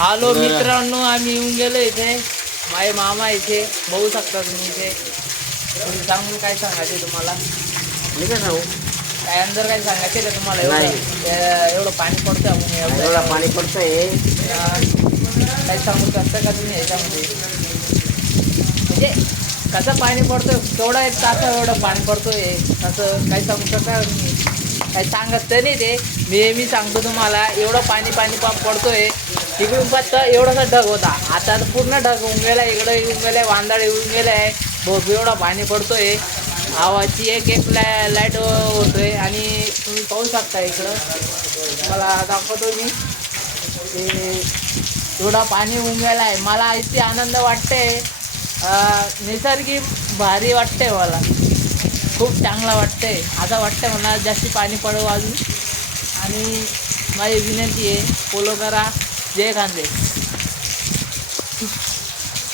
Hello मित्रांनो, आम्ही येऊन गेलो इथे. माझे मामा इथे बघू शकता तुम्ही इथे. सांगून काय सांगायचे तुम्हाला? मी काय सांगू? काय अंदर काय सांगायचे का तुम्हाला? एवढं पाणी पडतं आपण एवढं पाणी पडतंय. काय सांगू शकता का तुम्ही ह्याच्यामध्ये? म्हणजे कसं पाणी पडतं, केवढा एक तास एवढं पाणी पडतोय असं काही सांगू शकता तुम्ही? काही सांगत तर नाही ते. मी सांगतो तुम्हाला, एवढं पाणी पडतोय. इकडून फक्त एवढासा ढग होता, आता पूर्ण ढग होऊन गेला. इकडं येऊन गेलाय, वांदळ येऊन गेलं आहे. बघ एवढा पाणी पडतोय. आवाजची एक लाईट होतोय आणि तुम्ही पाहू शकता इकडं. मला दाखवतो मी ते एवढा पाणी होऊन गेला आहे. मला इतकी आनंद वाटते, नैसर्गिक भारी वाटते. मला खूप चांगला वाटते. असं वाटतं मला जास्ती पाणी पडावं अजून. आणि माझी विनंती आहे, फॉलो करा. जय खानदेश.